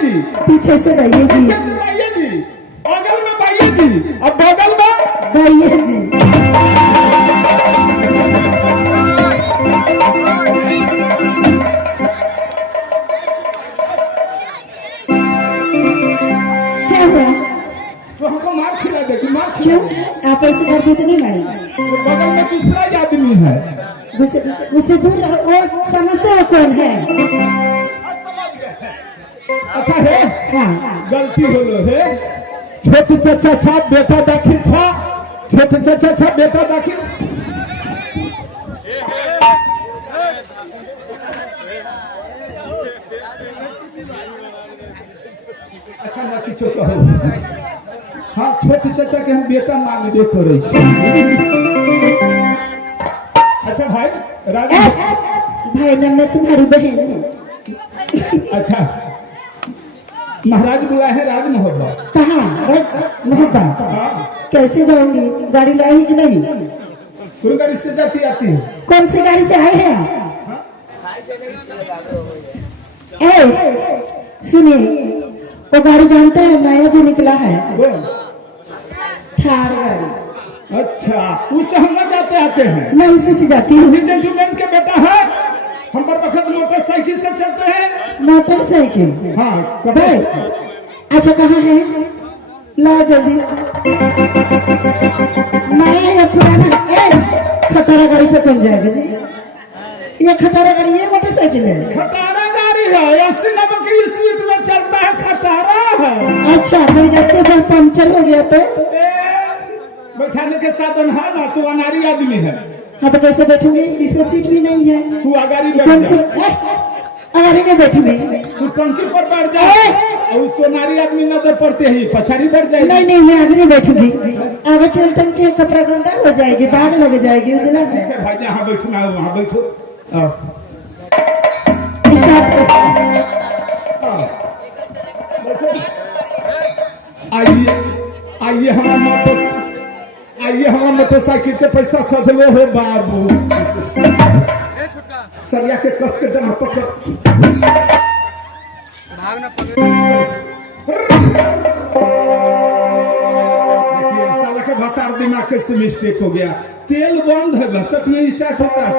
जी, पीछे से भैया जी, पीछे से भैया जी, बगल में भैया जी, अब बगल में भैया जी। क्या हुआ? तो हमको मार खिला देगी, मार क्यों? खिला देगी। आप ऐसे कर देते नहीं मारेंगे। तो बगल में दूसरा ही आदमी है। उससे दूर रहो, वो समझते हो कौन है? अच्छा है, हाँ, गलती होलो है। छोटे चाचा छाप बेटा दाखिल छा, छोटे चाचा छाप बेटा दाखिल। अच्छा ना किछो कहो। हाँ, छोटे चाचा के हम बेटा मांगबे करे छी। अच्छा भाई राजू, भाई ना मैं तुम्हारी बहन हूँ। अच्छा महाराज बुलाए हैं राज मोहब्बत। कहाँ? मोहब्बत। हाँ, कैसे जाऊंगी? गाड़ी लाई कि नहीं? कोई गाड़ी से जाती आती है? कौन सी गाड़ी से आए हैं आप? सुनिए, वो गाड़ी जानते हैं नया जो निकला है, वो थार गाड़ी। अच्छा, उससे हम न जाते आते हैं। मैं उसी से जाती हूँ। जेंटलमैन के बेटा है, हम पर वक्त मोटरसाइकिल से चलते हैं। मोटरसाइकिल? हाँ भाई, अच्छा कहाँ है? ला जल्दी। नया या पुराना? खटारा गाड़ी पे कौन जाएगा जी? ये खटारा गाड़ी, ये मोटरसाइकिल है? खटारा गाड़ी है, 80-90 की स्पीड में चलता है, खटारा है। अच्छा, कोई रास्ते पर पंचर हो गया तो? बैठाने के साधन है ना, तू अनारी आदमी है। हाँ तो कैसे बैठूंगी? इसमें सीट भी नहीं है। तू आगारी कौन सी? बैठ जा, अगाड़ी नहीं बैठी मैं। तू टंकी पर बैठ जा। और उस सोनारी आदमी नजर पड़ते ही पछाड़ी बैठ जाएगी। नहीं नहीं, मैं आगे नहीं बैठूंगी। आगे टेंशन के कपड़ा गंदा हो जाएगी, दाग लग जाएगी, उजला ठीक है भाई, जहाँ बैठना है वहाँ बैठो। आइए आइए हमारा मोटरसाइकिल के पैसा सधवे हो बाबू। सरिया के कस के डरा पकड़। देखिए साला के भतार दिमाग कैसे मिस्टेक हो गया। तेल बंद है, बस में स्टार्ट होता है।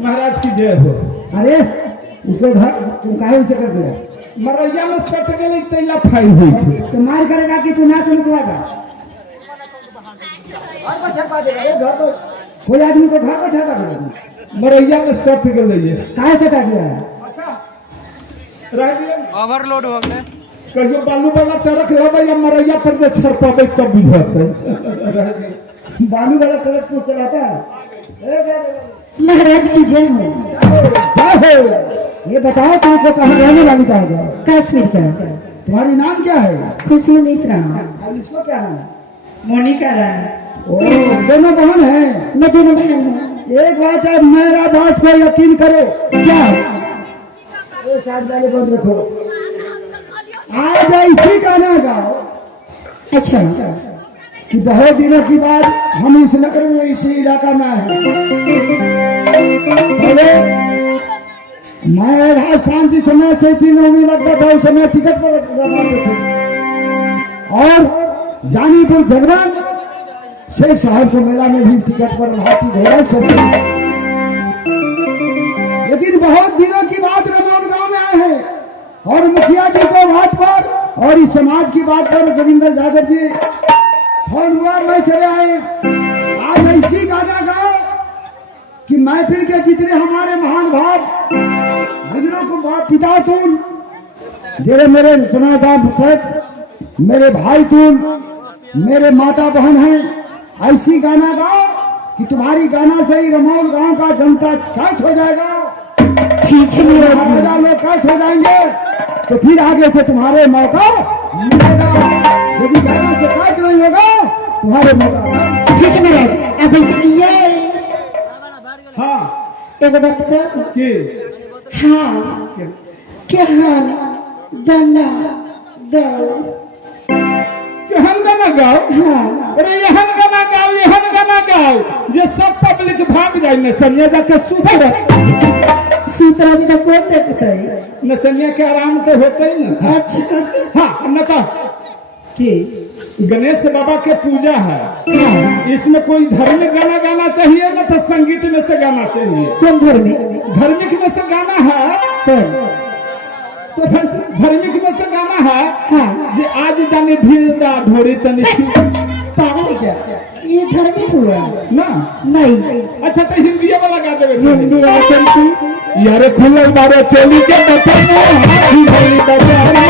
महाराज की जय हो। अरे उसको घर तुम काहे उसे कर दिया? मरैया में सट गई तैला फाई हुई थी। तो मार करेगा कि तू ना निकलेगा? घर तो कोई आदमी को घर बैठा कर मरैया में सट गई। काहे से कर दिया? ओवरलोड हो गए। कहियो बालू वाला ट्रक रहे या मरैया पर जे छरपबे तब बुझते। बालू वाला ट्रक को चलाता है? महाराज की जय हो। ये बताओ तुमको कहाँ रहने वाली का होगा? कश्मीर का। तुम्हारी नाम क्या है? खुशी मिश्रा। और इसको क्या नाम? मोनिका राय। ओ, दोनों बहन है? मैं दोनों बहन हूँ। एक बात है, मेरा बात को यकीन करो। क्या? शायद गाली बंद रखो। आज ऐसी गाना गाओ अच्छा, कि बहुत दिनों की बाद हम इस नगर में, इसी इलाका में आए हैं। पहले मैं राजस्थान की समय चैती नवमी लगता था, उस समय टिकट पर रवाना थे। और जानीपुर जगरान शेख साहब के मेला में भी टिकट पर हाथी घोड़ा सब। लेकिन बहुत दिनों की बात रमौन गांव में आए हैं और मुखिया जी को बात पर और इस समाज की बात पर जोगिंदर यादव जी फोन हुआ, मैं चले आए। आज ऐसी गाना गाओ कि महफिल के जितने हमारे महान भाव बुजुर्गों को पिता तुम, जेरे मेरे सनातन सेठ, मेरे भाई तुम, मेरे माता बहन हैं, ऐसी गाना गाओ कि तुम्हारी गाना से ही रमौल गांव का जनता कैच हो जाएगा। ठीक है मेरा जी। ज्यादा लोग कट हो जाएंगे तो फिर आगे से तुम्हारे मौका मिलेगा। यदि ज्यादा से कट नहीं होगा तुम्हारे मौका। ठीक है मेरा जी। अब इसलिए हाँ एक बात कर कि हाँ क्या हाल गाना गाओ। केहन गाना गाओ? हाँ अरे एहन गाना गाओ, एहन गाना गाओ जे सब पब्लिक भाग जाए। नचनिया जाके सुधर, सूत्रा जी का कौन देखता है? नचनिया के आराम तो होते ही ना। अच्छा हाँ न तो कि गणेश बाबा के पूजा है, हाँ इसमें कोई धार्मिक गाना गाना चाहिए न तो संगीत में से गाना चाहिए। कौन घर में धार्मिक में से गाना है, कौन धार्मिक में से गाना है हाँ जे आज जाने भीलदा ढोरी तनी पागल है क्या? ये धार्मिक हुआ ना। नहीं। अच्छा तो हिंदी वाला गा देवे। हिंदी वाला कौन सी? यारे खुले बारे चोली के बचन हाथी भरी बजारी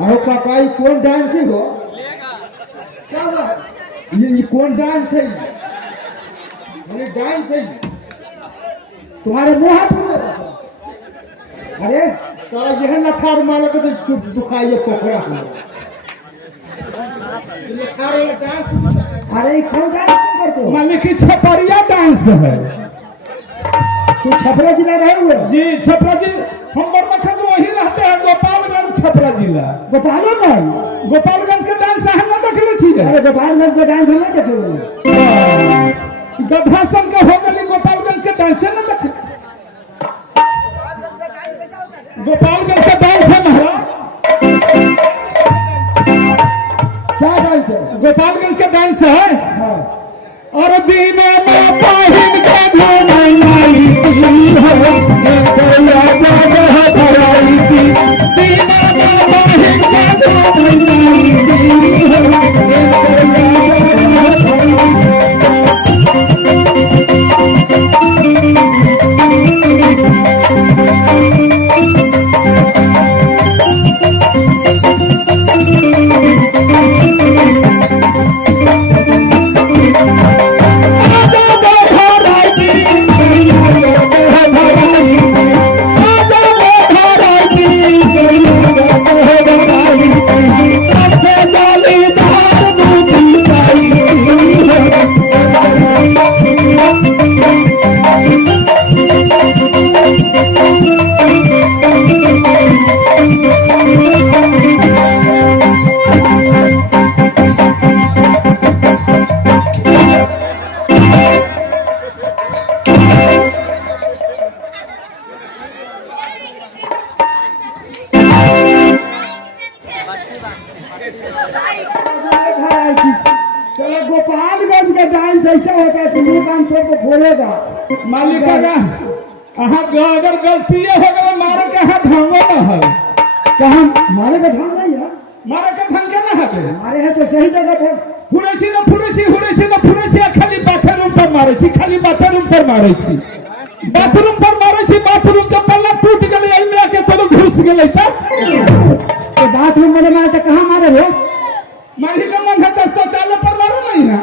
अरे पापा ये कौन डांस है वो? क्या बात? ये कौन डांस है? ये डांस है तुम्हारे मुंह हाथ में? अरे साला यह नखार मालक तो दुखाइए पकड़ा हुआ। ये डांस। अरे ये कौन डांस तुम करते हो? मालिक की छपरिया डांस है। तू छपरा जिला रहे हुए? जी छपरा जी, हम बरबखत तो वही रहते हैं, गोपालगंज छपरा जिला। गोपालगंज? गोपालगंज के डांस हम ना देख ले। अरे गोपालगंज का डांस हम नहीं देखे हुए। गधा सन के हो गए गोपालगंज के डांस ना देखे। गोपालगंज का डांस है महाराज। क्या डांस है? गोपालगंज का डांस है। हाँ। और दिन में पाहिन के घुमाई हो गया जगह भराई थी। दिन में पाहिन के घुमाई चलो गोपालगंज का डांस ऐसा होता है कि मुंह कान सबको खोलेगा। मालिक का अहाँ अगर गलती हो गए मारे के हाथ ढंगो न है। कहा मारे का ढंग नहीं है? मारे के ढंग के ना है। मारे हैं तो सही जगह पर। फुरेछी न फुरेछी, हुरेछी न फुरेछी, खाली बाथरूम पर मारे छी, खाली बाथरूम पर मारे छी, बाथरूम पर मारे छी। बाथरूम के पल्ला टूट गए, एहि में के कोनो घुस गेलै तो बाथरूम में मारे तो कहाँ मारे हो? मारी का मन है तो शौचालय पर मारो नहीं है।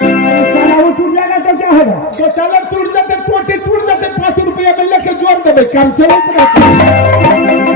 साला वो टूट जाएगा तो क्या होगा? शौचालय टूट जाते, टोटी टूट जाते, 5 रुपया में लेके जोड़ देवे, काम चलत रहता।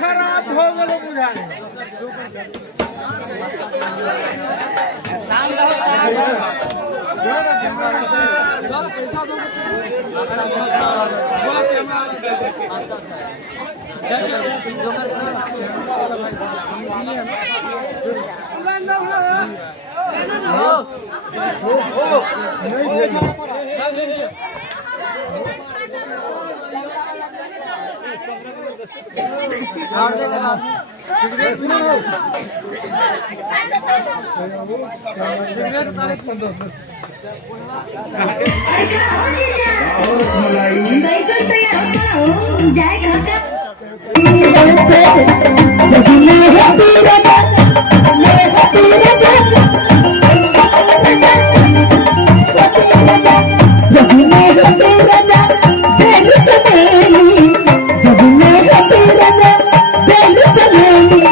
खराब हो गए बुझा कैसे तैयार होता हो जाएगा जब मैं होती राजा मैं होती राजा जब मैं होती राजा बेल चमेली जब मैं होती राजा बेल चमेली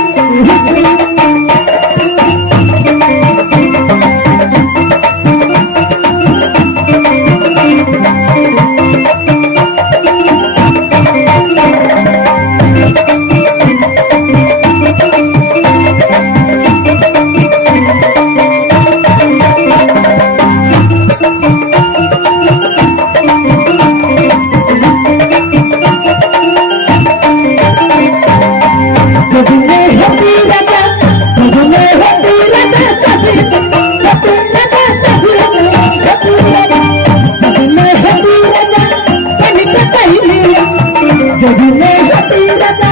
जब मैं होती राजा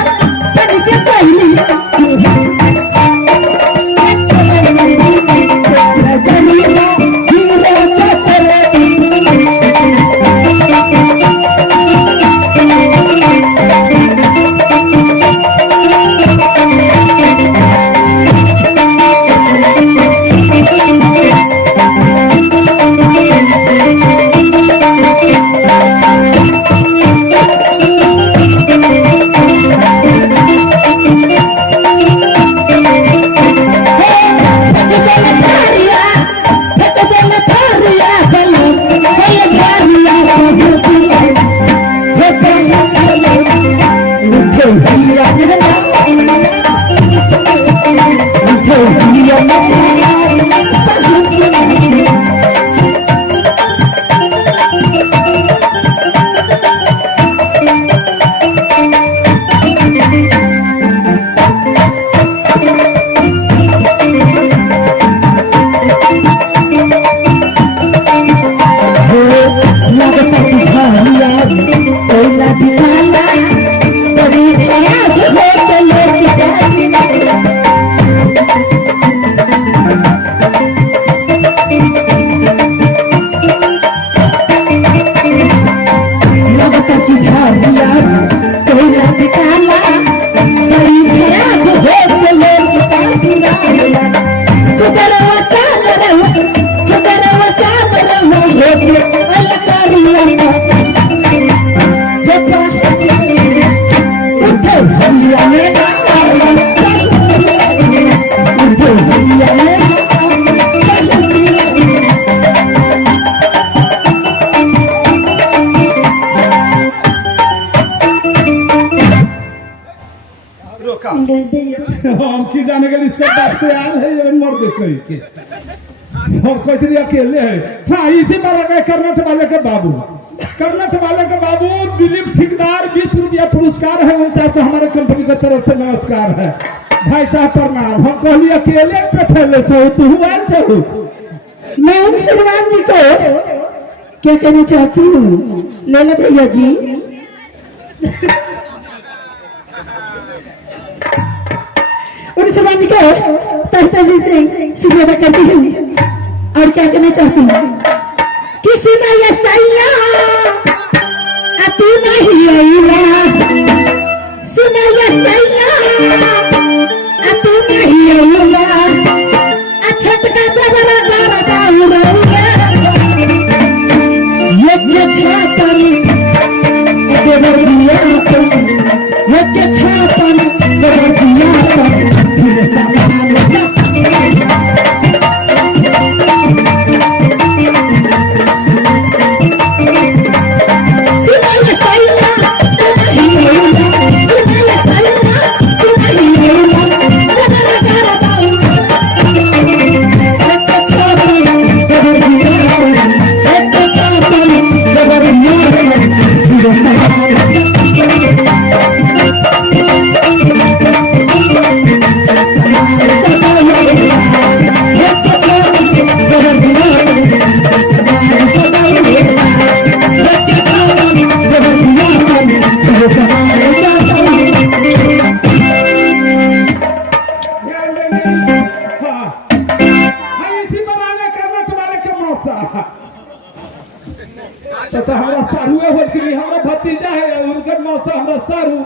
बन के पहली रजनीला हीरो चतुर हम की जाने के लिए सब बात तैयार है ये मर देखो के हम कोई अकेले है। हाँ इसी पर आ गए कर्नाटक वाले के बाबू दिलीप ठेकेदार 20 रुपया पुरस्कार है उन साहब को हमारे कंपनी की तरफ से नमस्कार है। भाई साहब प्रणाम। हम कहली अकेले पे फैले छो तू आए छो। मैं उन श्रीमान जी को क्या कहना चाहती हूँ लेला भैया जी उन श्रीमान जी को तहतली से सिर्फ करती हूँ और क्या कहना चाहती हूँ किसी ने ये सैया तू नहीं आईला सुना ये सैया तू नहीं आईला छटका दबरा दबरा दाऊरा ये छापन देवजिया ये छापन देवजिया फिर सलाम मौसा हमारा सारू।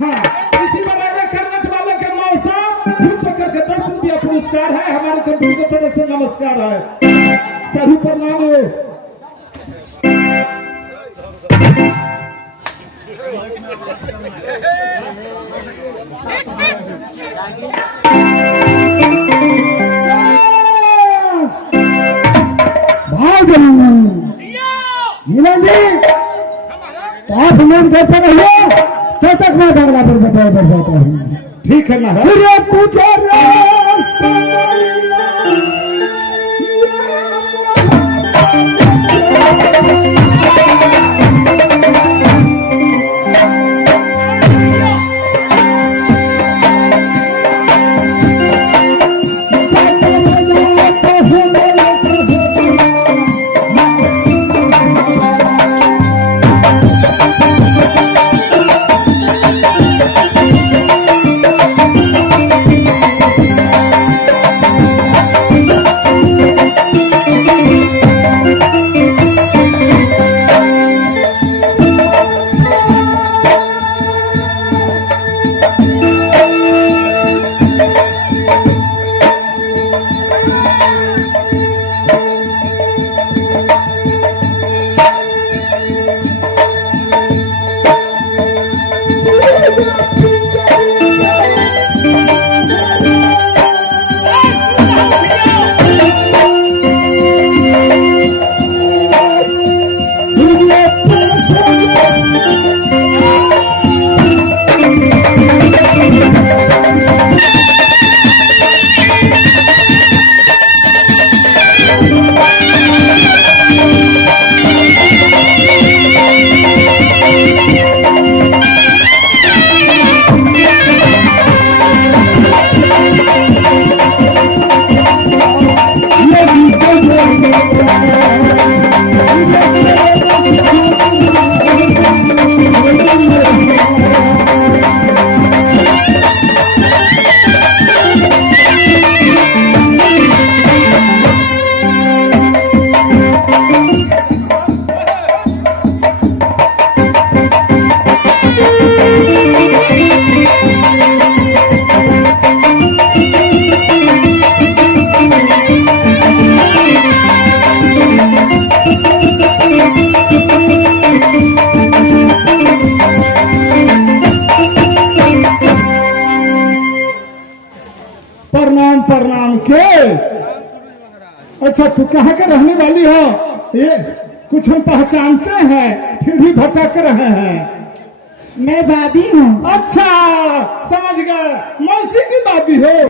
हाँ, इसी बराबर कर्नट वाले के मौसा खुश होकर के 10 रुपया पुरस्कार है, हमारे कंपनी की तरफ से नमस्कार है। सारू प्रणाम हो। मिलन जी, तो आप लोग जब तक रहिए तब तक मैं बंगला पर बरसाता हूँ। ठीक है महाराज। फिर कुछ प्रणाम के। अच्छा, तू कहाँ के रहने वाली हो? ये कुछ हम पहचानते हैं, फिर भी भटक रहे हैं। मैं दादी हूँ। अच्छा, समझ गए, मौसी की दादी हो।